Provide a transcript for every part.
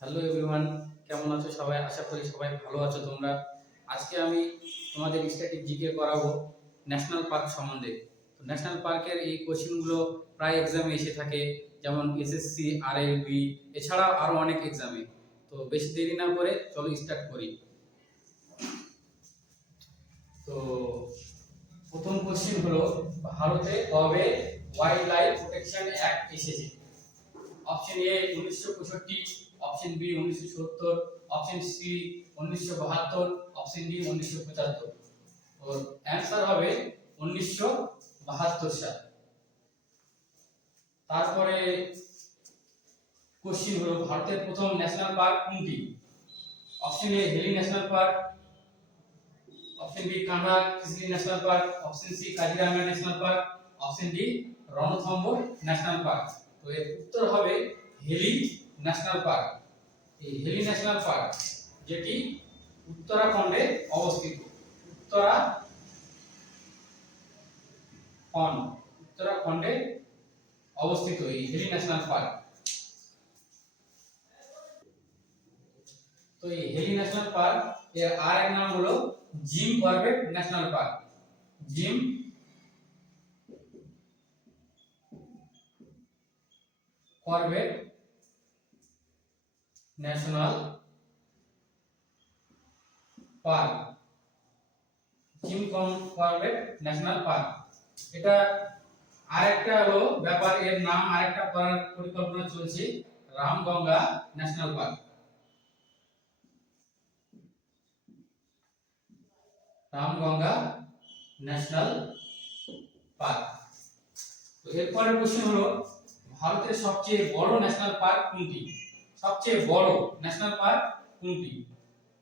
Hello everyone, কেমন আছো সবাই? আশা করি সবাই ভালো আছো তোমরা। আজকে আমি তোমাদের স্ট্যাটিক জিকে করাবো ন্যাশনাল পার্ক সম্বন্ধে। তো ন্যাশনাল পার্কের এই কোশ্চেনগুলো প্রায় এক্সামে এসে থাকে, যেমন এসএসসি, আরএলবি, এছাড়াও আরও অনেক এক্সামে। তো বেশি দেরি না করে চলো স্টার্ট করি। তো প্রথম কোশ্চেন হলো, ভারতে কবে ওয়াইল্ড লাইফ প্রোটেকশন অ্যাক্ট এসেছে? Option A 1965, option B 1970, option C 1972, option D 1975। ওর অ্যান্সার হবে 1972 সাল। তারপরে কোশ্চেন হলো, ভারতের প্রথম ন্যাশনাল পার্ক কোনটি? Option A Hailey national park, option B Kanha Kisli national park, option C Kaziranga national park, option D Ranthambore national park. তো এর উত্তর হবে হেলি ন্যাশনাল পার্ক। এই হেলি ন্যাশনাল পার্ক যেটি উত্তরাখণ্ডে অবস্থিত। উত্তরাখণ্ডে অবস্থিত এই হেলি ন্যাশনাল পার্ক। তো এই হেলি ন্যাশনাল পার্ক এর আর এক নাম হলো gym Corbett national park. Gym Corbett national park. Gym Corbett national park, এটা আরেকটা হলো ব্যাপার, এর নাম আরেকটা করার পরিকল্পনা চলছে, Ramganga national park. Ramganga national park. তো এরপরের প্রশ্ন হলো, ভারতের সবচেয়ে বড় ন্যাশনাল পার্ক কোনটি? সবচেয়ে বড় ন্যাশনাল পার্ক কোনটি?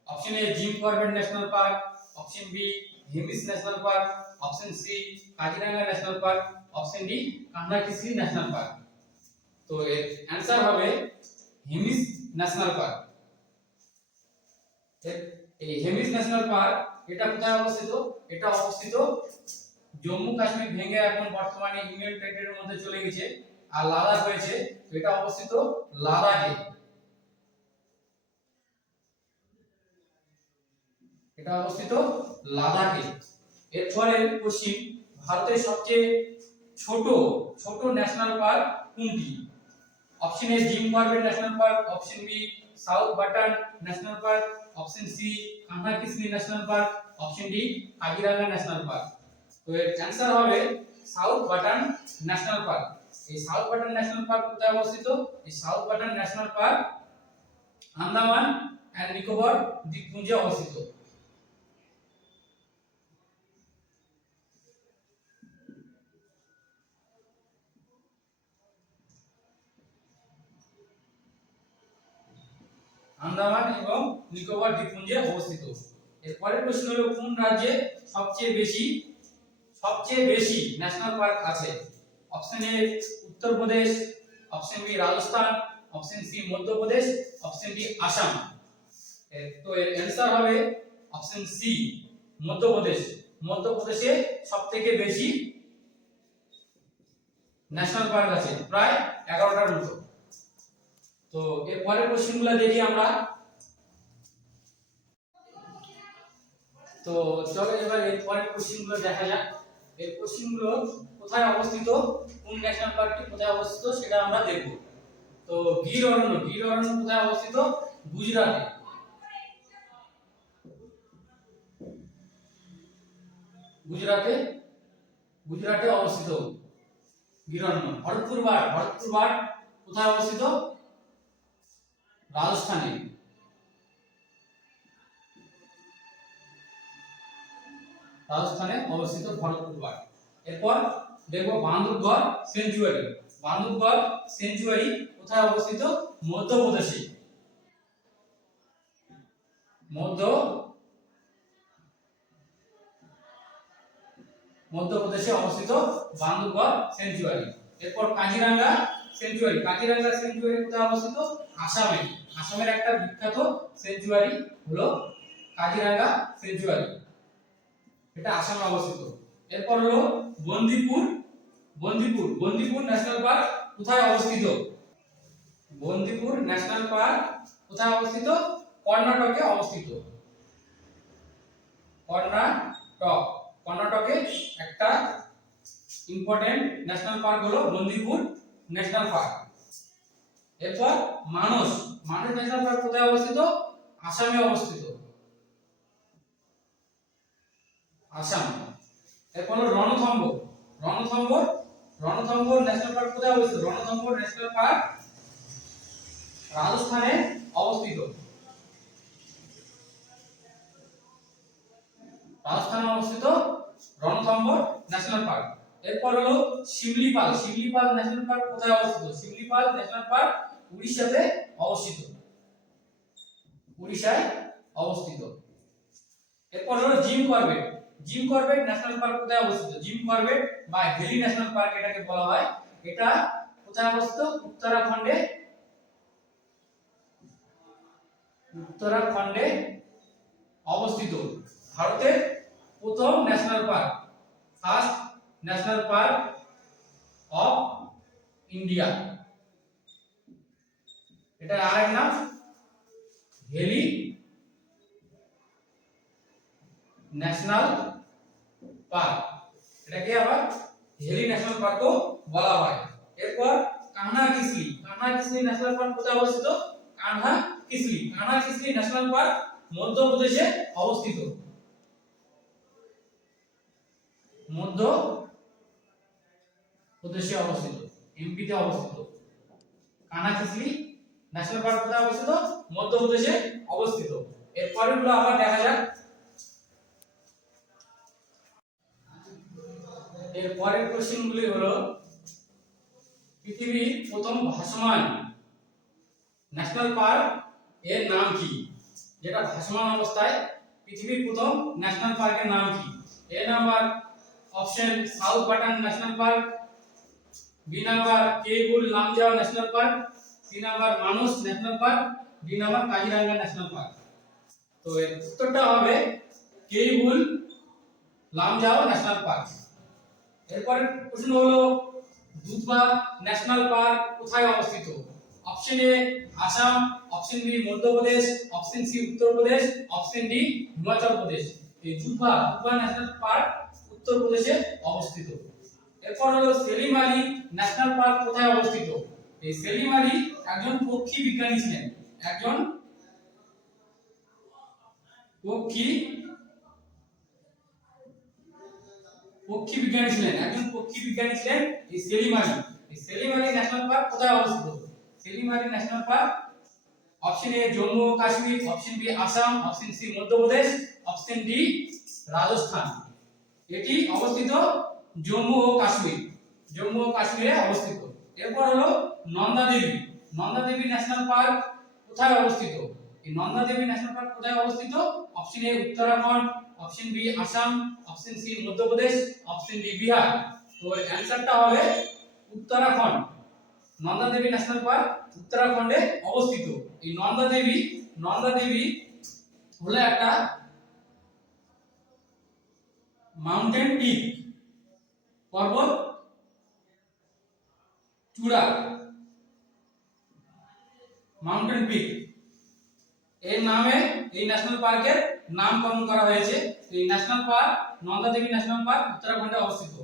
Option A Jim Corbett national park, option B Hemis national park, option C Kaziranga national park, option D Kanha Kisli national park. তো এর অ্যানসার হবে হিমিস ন্যাশনাল পার্ক। এই হিমিস ন্যাশনাল পার্ক এটা কোথায় অবস্থিত? এটা অবস্থিত জম্মু কাশ্মীর ভেঙে এখন বর্তমানে ইউনিয়ন টেরিটরির মধ্যে চলে গেছে, আর লাদাখ হয়েছে। তো এটা অবস্থিত লাদাখে। এটা অবস্থিত লাদাখে। এরপরের কোশ্চেন, ভারতের সবচেয়ে ছোট ছোট ন্যাশনাল পার্ক কোনটি? Option A Jim Corbett national park, option B South Button national park, option C Kanha Kisli national park, option D Kaziranga national park. তো এর অ্যানসার হবে সাউথ বাটান ন্যাশনাল পার্ক। এই সাউথ বাটান ন্যাশনাল পার্ক কোথায় অবস্থিত? এই South Button national park Andaman and Nicobar দ্বীপপুঞ্জে অবস্থিত। আন্দামান এবং নিকোবর দ্বীপপুঞ্জে অবস্থিত। এরপরের প্রশ্ন হলো, কোন রাজ্যে সবচেয়ে বেশি ন্যাশনাল পার্ক আছে? Option A Uttar Pradesh, option B Rajasthan, option C Madhya Pradesh, option D Assam. তো এর অ্যানসার হবে অপশন সি মধ্যপ্রদেশ। মধ্যপ্রদেশে সবথেকে বেশি ন্যাশনাল পার্ক আছে, প্রায় 11টার মতো। তো এর পরের কোশ্চেনগুলো দেখি আমরা। তো চলো এবার এর পরের কোশ্চেনগুলো দেখা যাক। এই কোশ্চেনগুলো কোথায় অবস্থিত, কোন ন্যাশনাল পার্কটি কোথায় অবস্থিত সেটা আমরা দেখব। তো গির অরণ্য কোথায় অবস্থিত? গুজরাটে। গুজরাটে অবস্থিত গির অরণ্য। ভরতপুর বাট কোথায় অবস্থিত? রাজস্থানে। অবস্থিত ভরতপুর বাট। এরপর দেখব বান্দরগড় সেঞ্চুয়ারি কোথায় অবস্থিত? মধ্যপ্রদেশে। মধ্যপ্রদেশে অবস্থিত বান্দরগড় সেঞ্চুয়ারি। এরপর কাজিরাঙ্গা সেঞ্চুয়ারি কোথায় অবস্থিত? আসামে। আসামের একটা বিখ্যাত সেঞ্চুয়ারি হলো কাজিরাঙ্গা সেঞ্চুয়ারি, এটা আসামে অবস্থিত। এরপর হলো বন্দিপুর ন্যাশনাল পার্ক কোথায় অবস্থিত? বন্দিপুর ন্যাশনাল পার্ক কোথায় অবস্থিত? কর্ণাটকে অবস্থিত। কর্ণাটকে একটা ইম্পর্টেন্ট ন্যাশনাল পার্ক হলো বন্দিপুর ন্যাশনাল পার্ক। এরপর মানস ন্যাশনাল পার্ক কোথায় অবস্থিত? আসামে অবস্থিত, আসাম। এরপর হলো রণথম্বর ন্যাশনাল পার্ক কোথায় অবস্থিত? রণথম্বর ন্যাশনাল পার্ক রাজস্থানে অবস্থিত, রণথম্বর ন্যাশনাল পার্ক। এরপর হলো শিমলিপাল ন্যাশনাল পার্ক কোথায় অবস্থিত? শিমলিপাল ন্যাশনাল পার্ক উড়িষ্যাতে অবস্থিত, এরপর হলো জিম করবেট ন্যাশনাল পার্ক কোথায় অবস্থিত? জিম করবেট বা হেলি ন্যাশনাল পার্ক এটাকে বলা হয়। এটা কোথায় অবস্থিত? উত্তরাখণ্ডে অবস্থিত। ভারতের প্রথম national park, first national park of India. এটা আরেক নাম হেলি ন্যাশনাল পার্ক, এটাকে আবার হেলি ন্যাশনাল পার্কও বলা হয়। এরপর কানহা কিসলি ন্যাশনাল পার্ক কোথায় অবস্থিত? কানহা কিসলি ন্যাশনাল পার্ক মধ্যপ্রদেশে অবস্থিত, এমপিতে অবস্থিত। কানহা কিসলি ন্যাশনাল পার্ক কোথায় অবস্থিত? মধ্যপ্রদেশে অবস্থিত। এরপরেরগুলো আবার দেখা যাক। এর পরের কোশ্চেনগুলি হলো পৃথিবীর প্রথম ভাসমান ন্যাশনাল পার্ক এর নাম কি? যেটা ভাসমান অবস্থায় পৃথিবীর প্রথম ন্যাশনাল পার্কের নাম কি? A number option South Button national park, B number Keibul Lamjao national park, C number Manas national park, D number Kaziranga national park. তো এর উত্তরটা হবে কেইবুল লামজাও ন্যাশনাল পার্ক। এরপর প্রশ্ন হলো দুধবা ন্যাশনাল পার্ক কোথায় অবস্থিত? Option A Assam, option B Madhya Pradesh, option C Uttar Pradesh, option D Himachal Pradesh. এই দুধবা ন্যাশনাল পার্ক উত্তরপ্রদেশে অবস্থিত। এরপর হলো সেলিম আলী ন্যাশনাল পার্ক কোথায় অবস্থিত? এই সেলিম আলী একজন পক্ষী বিজ্ঞানী ছিলেন, একজন পক্ষী বিজ্ঞানী ছিলেন এই সেলিম আলী ন্যাশনাল পার্ক কোথায় অবস্থিত? Salim Ali national park option A Jammu ও Kashmir, option B Assam, option C Madhya Pradesh, option D Rajasthan. এটি অবস্থিত জম্মু ও কাশ্মীরে অবস্থিত। এরপর হলো নন্দা দেবী ন্যাশনাল পার্ক কোথায় অবস্থিত? এই নন্দা দেবী ন্যাশনাল পার্ক কোথায় অবস্থিত? Option A Uttarakhand, option B Assam, option C Madhya Pradesh, option D Bihar. তো অ্যানসারটা হবে উত্তরাখণ্ড। নন্দা দেবী ন্যাশনাল পার্ক উত্তরাখণ্ডে অবস্থিত। এই নন্দা দেবী হলো একটা মাউন্টেন পিক, পর্বত চূড়া, মাউন্টেন পিক। এর নামে এই ন্যাশনাল পার্কের নামকরণ করা হয়েছে। এই national park Nanda Devi national park উত্তরাখণ্ডে অবস্থিত।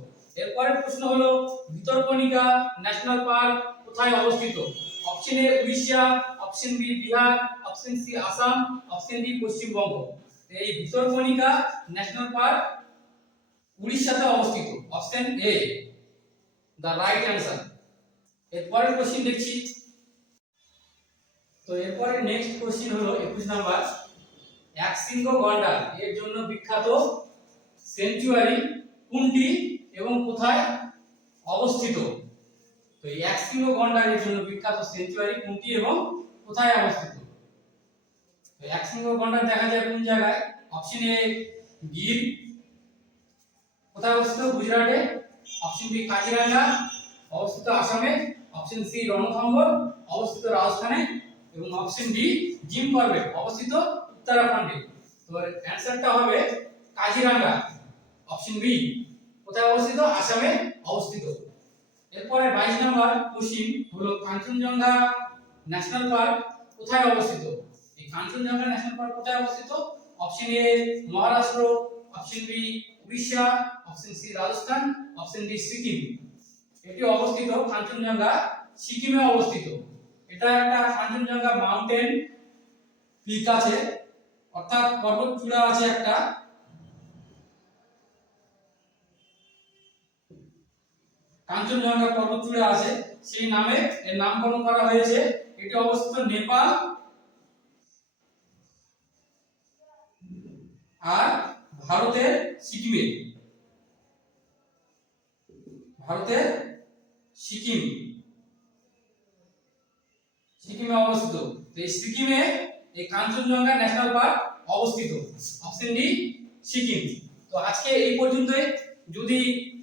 এরপরের প্রশ্ন হলো ভিতরকনিকা ন্যাশনাল পার্ক কোথায় অবস্থিত? Option A Orissa, option B Bihar, option C Assam, option D Paschimbanga. এই ভিতরকনিকা ন্যাশনাল পার্ক উড়িষ্যাতে অবস্থিত। Option A the right answer. এরপরের কোশ্চেন দেখছি। তো এরপরে নেক্সট কোশ্চেন হলো 21 নাম্বার, একশৃঙ্গ গন্ডার এর জন্য বিখ্যাত সেঞ্চুয়ারি কোনটি এবং কোথায় অবস্থিত? তো এই একশৃঙ্গ গন্ডার এর জন্য বিখ্যাত সেঞ্চুয়ারি কোনটি এবং কোথায় অবস্থিত? তো একশৃঙ্গ গন্ডার দেখা যায় কোন জায়গায়? অপশন এ গির কোথায় অবস্থিত? গুজরাটে। অপশন বি কাজিরাঙ্গা অবস্থিত আসামে, অপশন সি রণথম্বর অবস্থিত রাজস্থানে, এবং অপশন ডি জিম করবেট অবস্থিত উত্তরাখণ্ডে। তো অ্যানসারটা হবে কাজিরাঙ্গা, অপশন বি। কোথায় অবস্থিত? আসামে অবস্থিত। এরপরে 22 নম্বর কোশ্চেন হলো কাঞ্চনজঙ্ঘা ন্যাশনাল পার্ক কোথায় অবস্থিত? এই কাঞ্চনজঙ্ঘা ন্যাশনাল পার্ক কোথায় অবস্থিত? Option A Maharashtra, option B Orissa, option C Rajasthan, option D Sikkim. এটি অবস্থিত কাঞ্চনজঙ্ঘা সিকিমে অবস্থিত। এটা একটা কাঞ্চনজঙ্ঘা মাউন্টেন পিক আছে, অর্থাৎ পর্বতচূড়া আছে একটা। কাঞ্চনজঙ্ঘা পর্বতচূড়া আছে, সেই নামে এর নামকরণ করা হয়েছে। এটি অবস্থিত নেপাল আর ভারতের সিকিমে। ভারতের সিকিম, সিকিমে অবস্থিত। তো এই সিকিমে এই কাঞ্চনজঙ্ঘা ন্যাশনাল পার্ক অবস্থিত। Option D Sikkim. তো আজকে এই পর্যন্তই। যদি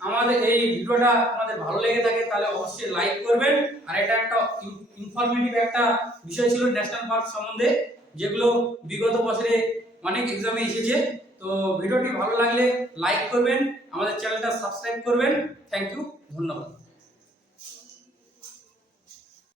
আমাদের এই ভিডিওটা আপনাদের ভালো লেগে থাকে তাহলে অবশ্যই লাইক করবেন। আর এটা একটা ইনফরমেটিভ একটা বিষয় ছিল ন্যাশনাল পার্ক সম্বন্ধে, যেগুলো বিগত বছরে অনেক এক্সামে এসেছে। তো ভিডিওটি ভালো লাগলে লাইক করবেন, আমাদের চ্যানেলটা সাবস্ক্রাইব করবেন। থ্যাংক ইউ, ধন্যবাদ।